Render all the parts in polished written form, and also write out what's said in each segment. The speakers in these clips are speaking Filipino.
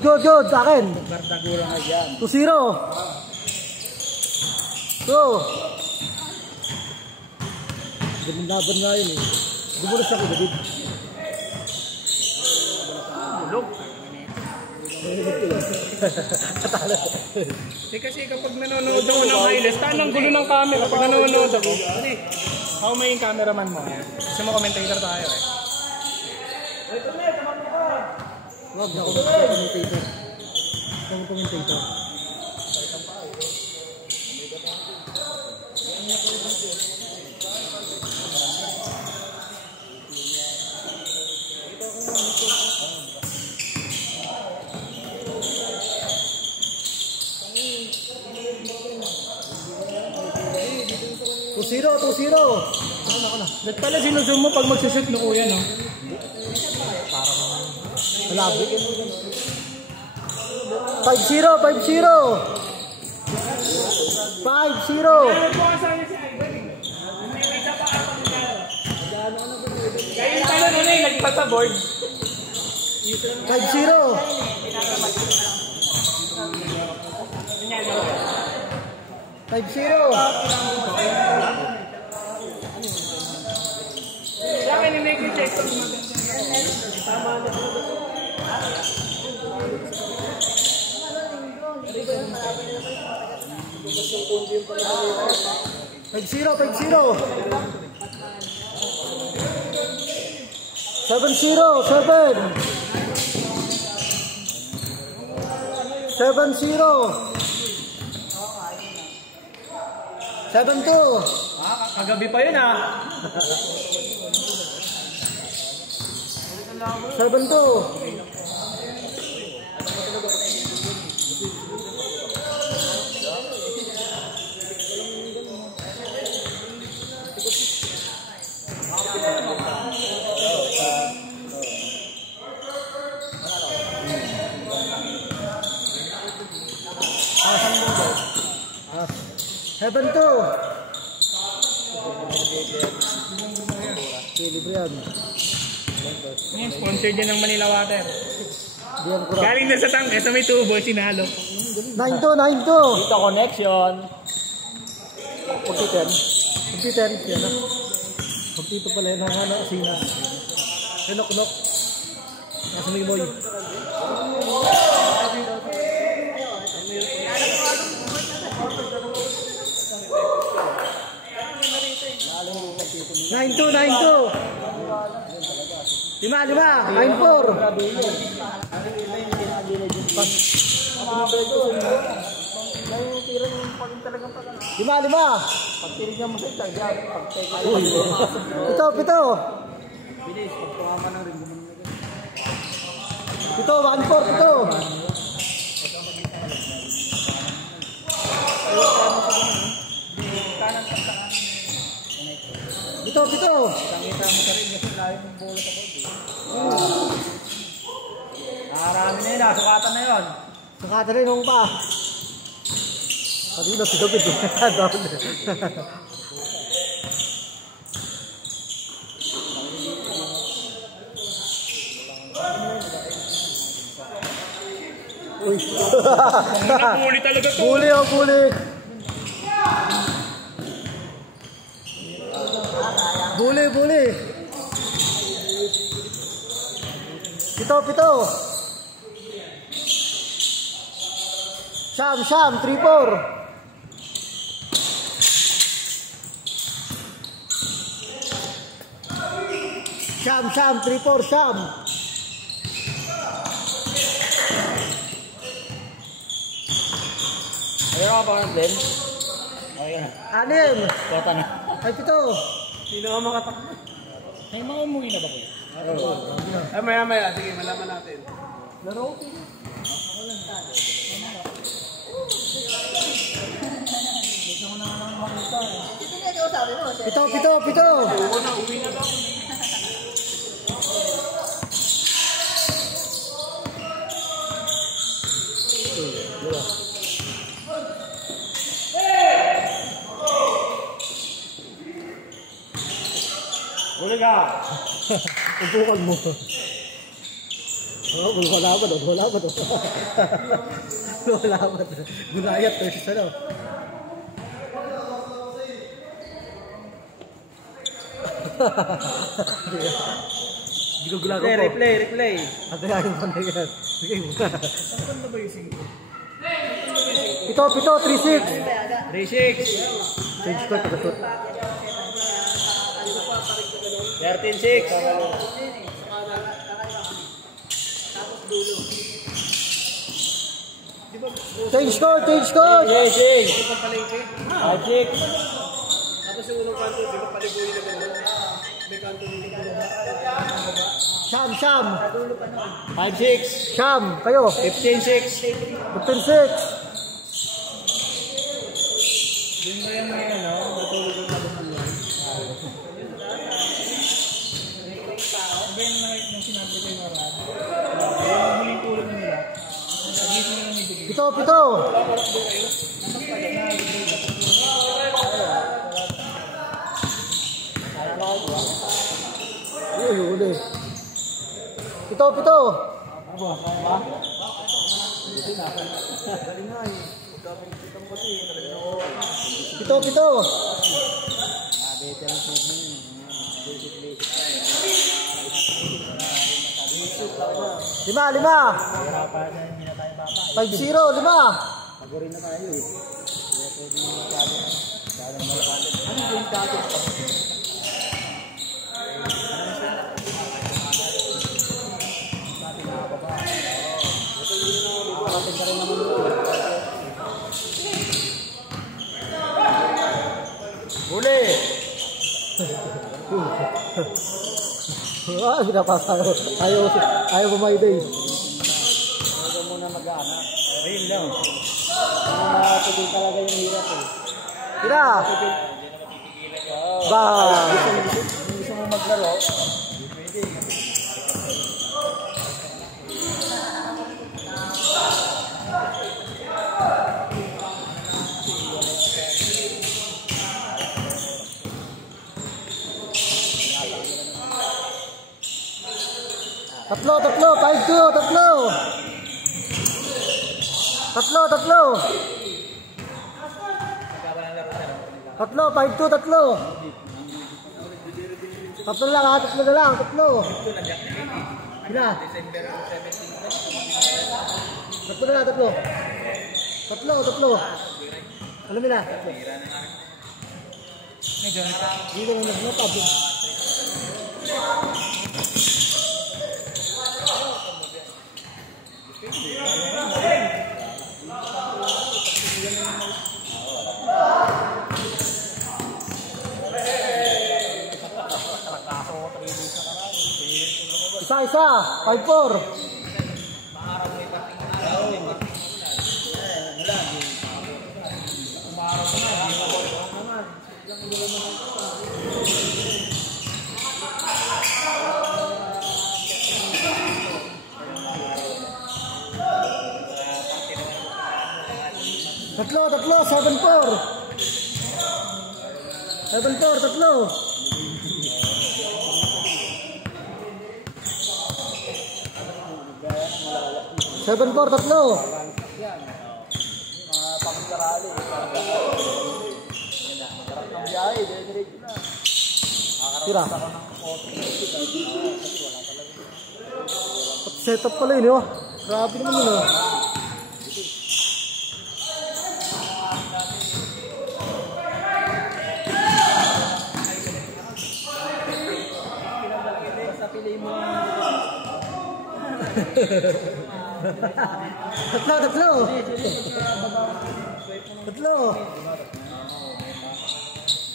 Good, sa akin. 2-0. 2. Laban nga yun eh. Dumulas ako, David. Bulog. Kasi kapag nanonood ako ng highlights, tanang gulo ng camera. Kapag nanonood ako, how may yung cameraman mo? Kasi mo commentator tayo eh. Wag na ako commentator. Ako commentator. Two zero. Ba't pala sinusum mo pag magsushoot no kuya no? Malabo. 5-0. Kaya pala na eh, nagpasa board. 5-0. Sa akin yung make check ko. Tama na. 5-0. 7-2. Kagabi pa yun ah. 7-2. Libre yan. Yan, sponsor din ng Manila Water. Galing na sa tank, sa may tubo, sinalo. 9-2. Dito connection. 40-10. Yan na. Pagtito pala yun ang asina. Nok. Nasa may boy. Nine two. 5-4. 5-5. Pagtirig niya mo sa itaga. 7. Bilis, pagtuwa ng rin. 1-4. Pito. Nakita mo sa rin kasi layo ng bola sa board. Nakarami na yun, sukatan na yun. Sukatan rin nung pa. Kanina si David. Uy. Nakuli talaga to. Bully. Pito. Sham, 3-4. Sham, 3-4, Sham. Ayaw ka ba ng blend? Anim. Kota na. Ay, 7. Hindi na ako makatakbo. May mga umuwi na ba kayo? Ay, maya. Sige, malaman natin. Laro ko. Pito. Uwi na daw. Uli ka! Upukan mo. Oo, wala ba doon? Wala ba doon? Wala ba doon? Gulayat versus ano? Hindi ko gulago po. Replay. Ate nga yung panay yan. Sige mo. Saan na ba yung single? Pito, 3-6. 3-6. Change ko, tagasot. 13-6. Change ko. Change. Magic. Tapos yung unang kanto, di ba paligoy na gano'n? May kanto nito. Sham. 5-6. Sham, kayo. 15-6. 15-6. Doon ba yan ngayon, no? Matulog ang kalukulan. Ano ba yung nakit ng sinabi ko yung oras? Yung huling tulog na nila. Nagising na lang ibigay. Pito. Uy. Pito. Pito. Lima. 5-0, 5. Pag-rin na tayo eh. Huli. Pinapasa ayaw bumayday. Huwag muna mag-anak. Ayun lang. Tugil talaga yung hirap eh. Tira. Ba. Gusto mo maglaro? Pwede. Tatlo. 5-2, tatlo. 5-2, tatlo. Tatlo na lang. Sila. Tatlo. Alam nila. Dito na nag-notap. Isa. 5-4. Tatlo. 7-4. 7-4, tatlo. Tira. Setup pala yun, oh. Grabe naman yun, oh. Tatlo.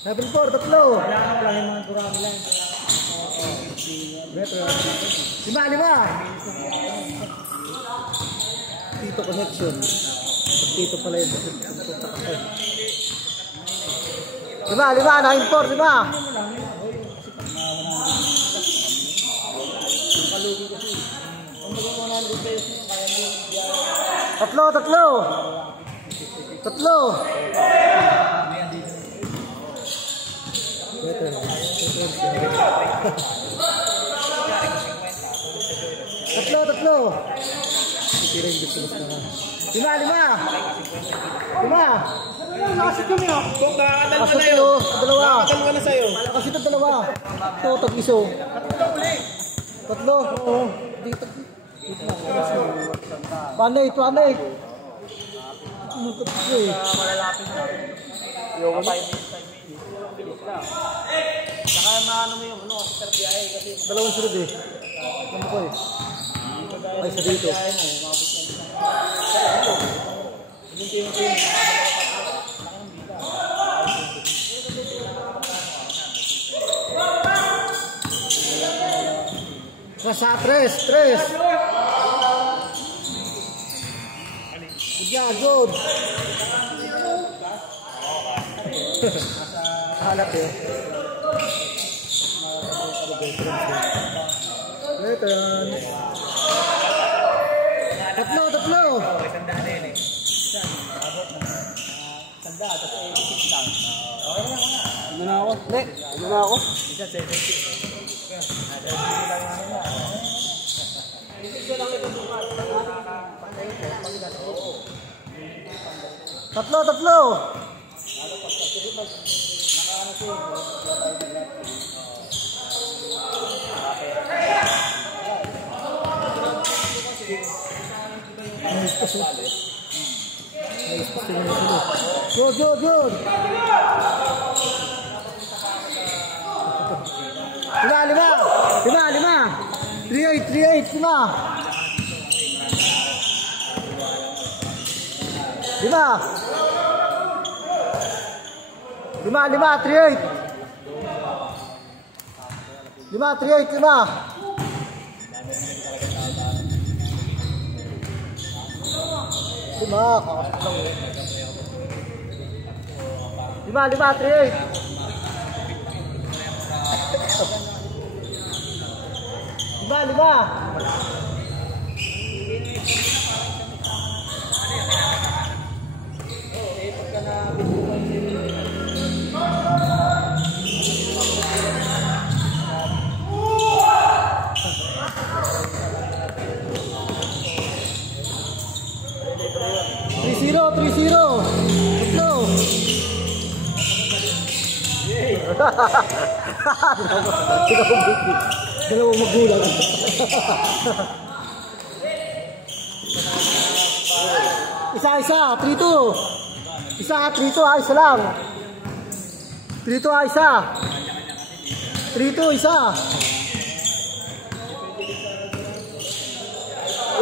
7-4, tatlo. Lima. Dito connection. Dito pala yun. Lima. 9-4, 5. Tatlo. Tatlo. Tira yung gusto na. Lima. Nakasit kami oh. Kakadal ka na Kasi yun. dalawa. Kakadal ka na sa'yo. Kasi ito dalawa. Ito, tag-iso. Tatlo. Oo. Dito. Panay. Tatlo eh. Yung 5 minutes lang. Saka maano mo yung Sir Biyahe kasi Dalawang sunod eh. Ano ko eh. Ay, sa dito. Nasa 3. Good. Halap eh. Tatlo. Ano na ako? Tatlo. Good. 5. 3-8. 5. 3-0. Tatlo. Dalawang magulang. Isa. 3-2. Isa 3-2. Isa lang. 3-2. Isa. 3-2. Isa.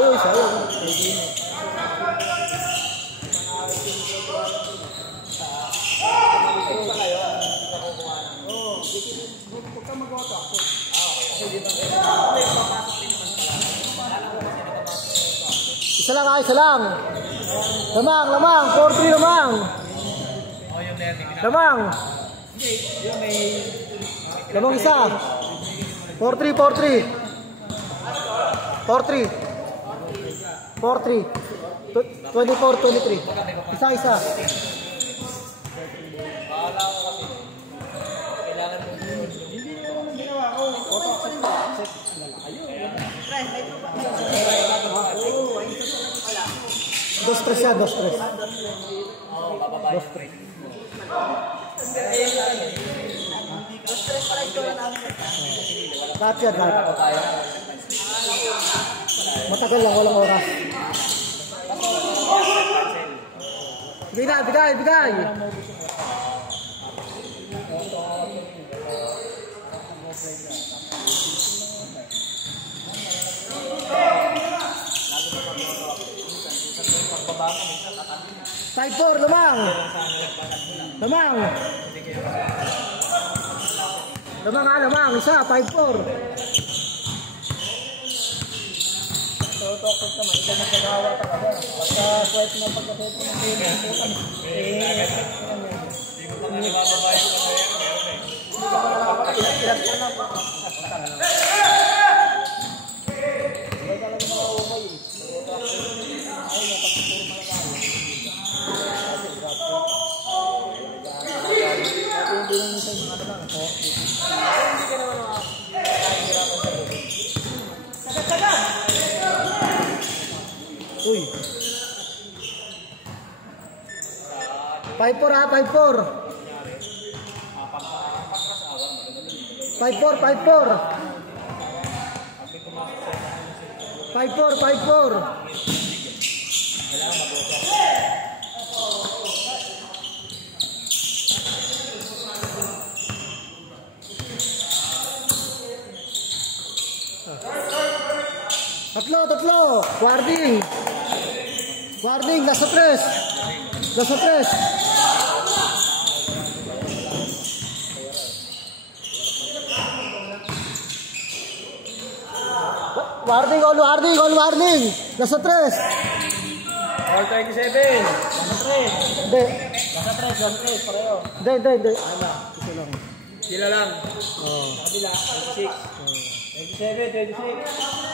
Isa. Isa lang. Lamang. 4-3 lamang. Lamang isa. 4-3. 24-23. Isa. Dos tres. Lahat. Matagal lang, walang oras. Bigay. Five-4, lamang. Isa, 5-4. Tutok naman, ito magkagawa ka ba? Basta swipe na pagkasot ng pila. Hindi ko pa nalibababayan ka ba yan? Hindi ko pa nalibababayan ka ba? Sagat! 5-4 ha, 5-4. 5-4, 5-4. 5-4, 5-4. Tatlo. Guarding. Nasa 3. Warning. Nasa 3. All 27. Nasa 3. Hindi. Nasa 3, pareho. Hindi. Ito lang. Sila lang. Oh. Kabila, 26. 27, 26.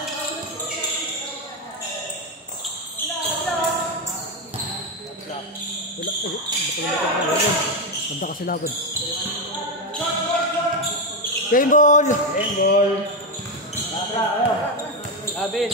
Ganda kasi laban. Game ball. Labin.